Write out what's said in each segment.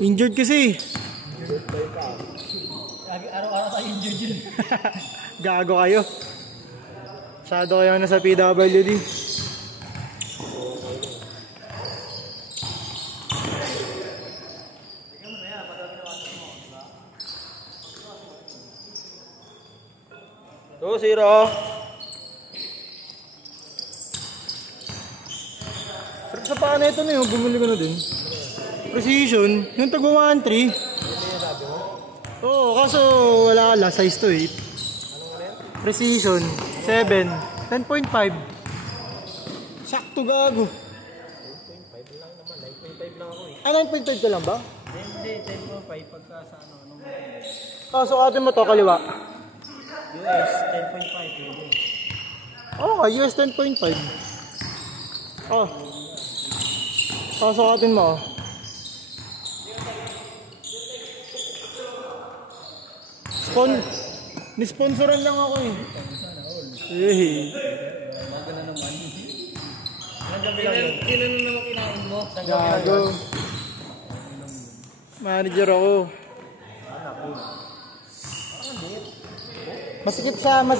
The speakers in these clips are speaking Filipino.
Injured kasi. Araw-araw tayo injured yun. Gago kayo. Masyado kayo na sa PWD. Go, Zero. Sa paano ito na yun, bumili ko na din. Precision, yung tago 1.3. Oo, kaso wala ala, size to 8. Precision, 7, 10.5. Sakto gago. 10.5 lang naman, 9.5 lang ako eh. Ah, 9.5 ka lang ba? Hindi, 10.5 pagka sa ano. Ah, so atin mo to, kaliwa. US, 10.5 pwede. Oo, US 10.5. Oh. Pasukatin mo. Nisponsoran lang ako eh. Maganda naman. Kailan na naman kinain mo? Gago. Manager ako. Masikip siya. Anong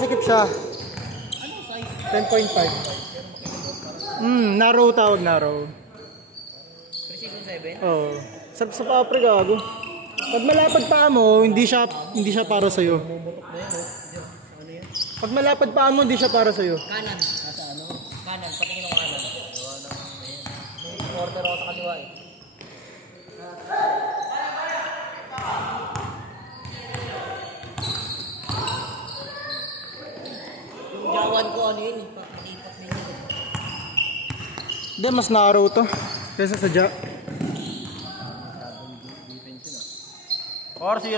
size? 10.5. Narrow tawag, narrow. Precision 7? Oo. Sarap sa papre gago. Pag malapad pa mo, hindi siya para sa'yo. Pag malapad pa mo, hindi siya para sa'yo. Kanan. Nasa ano? Kanan. Patingin ng kanan. May order ako sa kaliwa eh. Yung jawan ko ano yun eh. Pakipat na yun. Hindi, mas narrow to. Kesa sa ja. 4-0.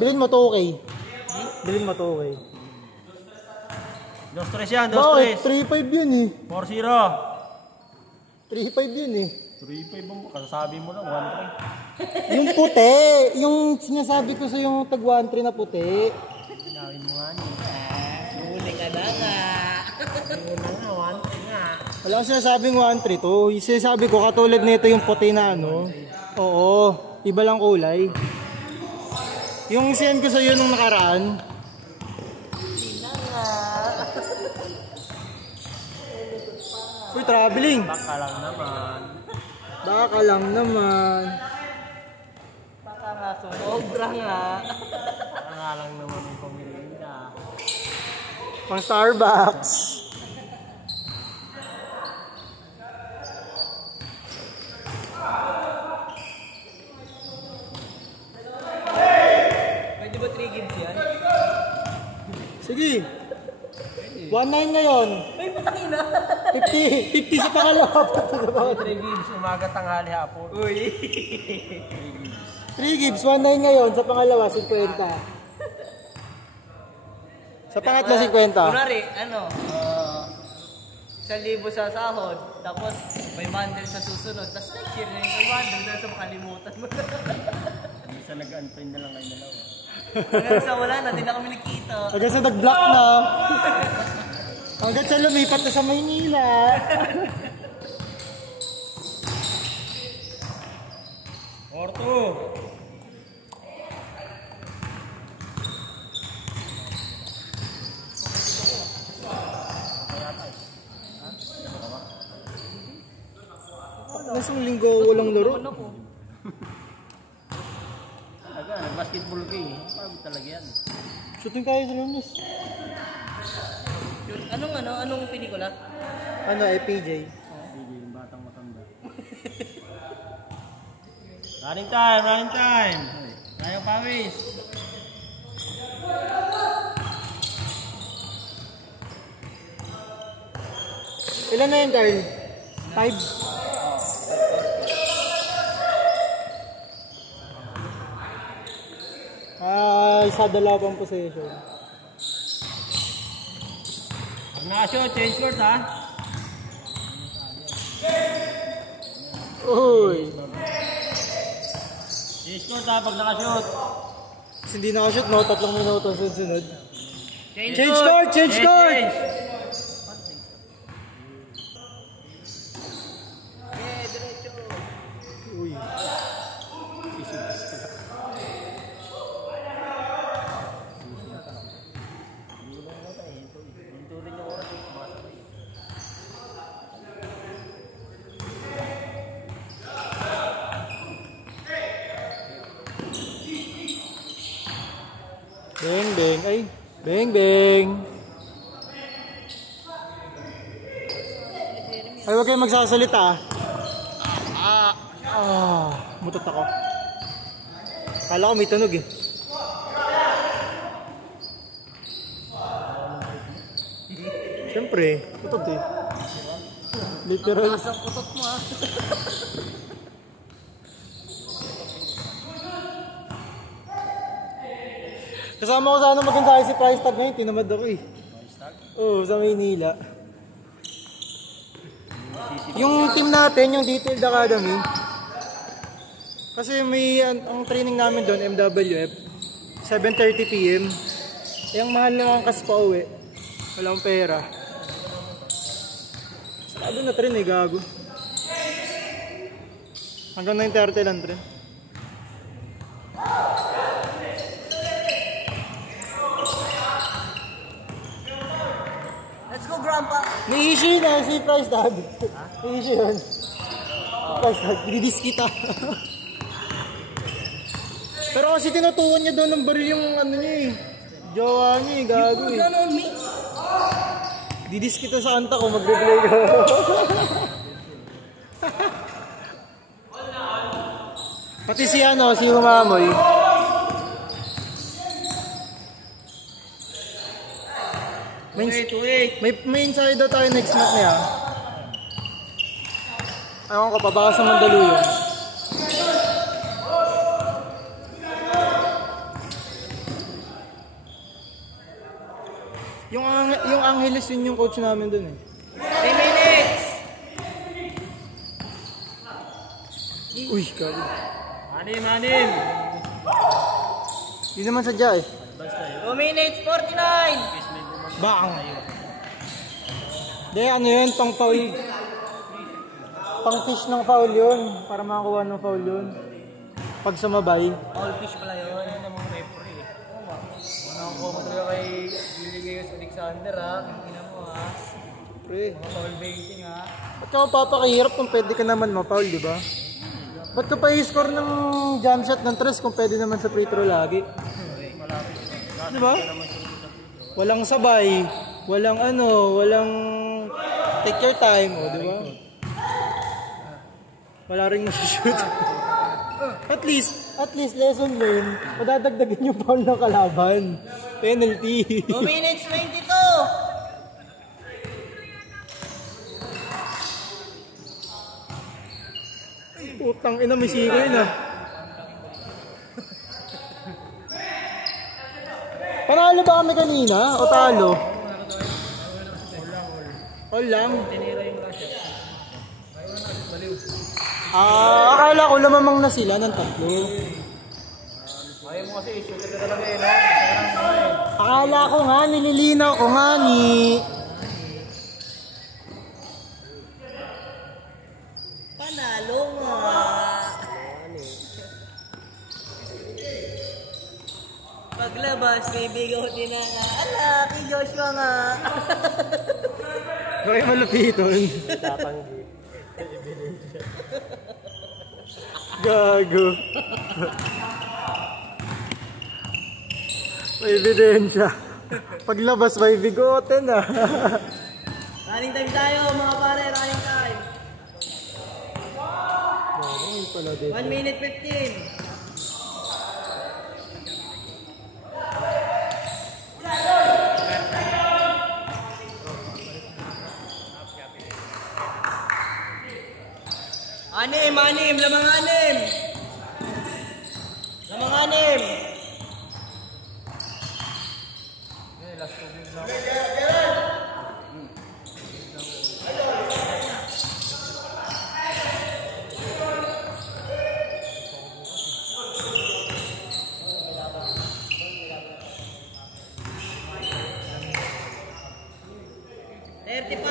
Bilhin mo to okay. Bilhin mo to okay. 2-3 yan, 2-3. Bakit? 3.5 yun eh. 4-0. 3.5 yun eh. 3.5 mo, kasasabi mo lang, 1-3. Yung puti. Yung sinasabi ko sa yung tag 1.3 na puti. Sinawin mo nga niyo. Huli ka na nga. Una nga, 1-3 nga. Wala akong sinasabing 1.3 to. Yung sinasabi ko katulad nito yung puti na ano. Oo. Iba lang kulay. Yung send ko sa iyo nung nakaraan. Uy, traveling. Baka lang naman. Baka lang naman. Baka nga, sobra nga. Baka nga lang naman yung pamirinda. Pang Starbucks. Pwede ba 3 gigs yan? Sige. 1.9 ngayon. Ay, patakin na. 50 sa pangalawa. 3 gigs, umaga, tanghali, hapon. Uy. 3 gigs, 1.9 ngayon. Sa pangalawa, 50. Sa pangatlo, 50. Kunwari, ano, 1,000 sa sahod, tapos may bundle sa susunod, tapos next year na yung bundle, dahil sa makalimutan mo. Isa nag-unfriend na lang kayo dalawa. Hanggang sa wala na, di na kami nakita. Hanggang sa nag-block na. Hanggang sa lumipat na sa Maynila. Orto! Nasang linggo walang laro. Talaga, nag-basketball ka eh. Pagod talaga yan. Shooting tayo sa lunes. Anong pelikula? Ano, PJ? Hindi, yung batang matanda. Running time, running time! Tayo pawis! Ilan na yun, Carl? 5? Isa dalawang possession. Pag nakashoot, change court ha. Uy! Change court ha, pag nakashoot. Kasi hindi nakashoot, no? 3 minuto ang sunod. Change court! Change court! Uy. Beng, beng. Ay, beng, beng. Ay, huwag kayong magsasalita. Mutot ako. Kala ko may tunog eh. Siyempre, putot eh. Literal. Asang putot mo ha. Kasama ko sana maganda si price tag ngayon, tinamad ako eh. Oo, sa Maynila. Yung team natin, yung Detailed Academy, kasi may ang training namin doon, MWF, 7:30 PM. Yung mahal naman kasi pa uwi. Walang pera. Sarado na train eh, gago. Hanggang 9:30 lang train. Let's go, Grandpa! May issue na si price tag. May issue yun. Price tag, bridis kita. Pero kasi tinutuwan niya doon ng baril yung ano niya eh. Jowa niya eh, gago eh. Didis kita sa anta ko, magre-play ka. Pati si ano, si Umamoy. May inside daw tayo next month niya. Ayaw ko pa, baka sa Mandaluyong. Yung Angeles yun yung coach namin dun eh. 3 minutes! Uy, gago. Manim. Yun naman sadya eh. 2 minutes, 49! Bang! Di, ano yun, pang foul. Pang fish ng foul yun. Para makakuha ng foul yun. Pag sumabay. All fish pala yun. Yun ang mga referee. Ako talaga kay Julius Alexander ha. Tingnan mo ha. Pre. Mga foul baiting ha. Ba't ka mapapakahirap kung pwede ka naman ma-foul, di ba? Ba't ka pa i-score ng jump shot ng 3 kung pwede naman sa free throw lagi? Di ba? Walang sabay, walang walang take your time, o, di ba? Wala ring shoot. At least lesson learned, madadagdagan yung foul ng kalaban. Penalty. 2 minutes, 22! Putang ina, may sigay na. Panalo ba kami kanina? O talo? All lang. Akala ko lamamang na sila ng 3. Ayaw mo kasi, shooter ka talaga eh, no? Akala ko nga, nililinaw ko nga ni... Panalo nga! Paglabas, may bigaw din na nga. Ala, kay Joshua nga! Bakit malupiton? Gago. May ebidensya. Paglabas, may bigote na. Running time tayo, mga pare, running time! 1 minute 15! Anim, lamang anim! Lamang anim! 35.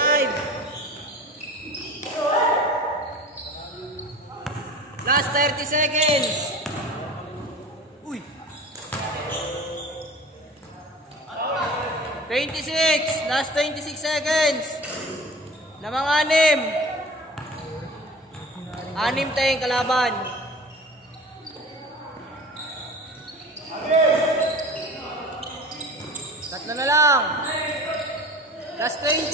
Last 30 seconds. Uy. 26. Last 26 seconds. Lamang 6. 6 tayong kalaban. Tatlo na lang. Last 20.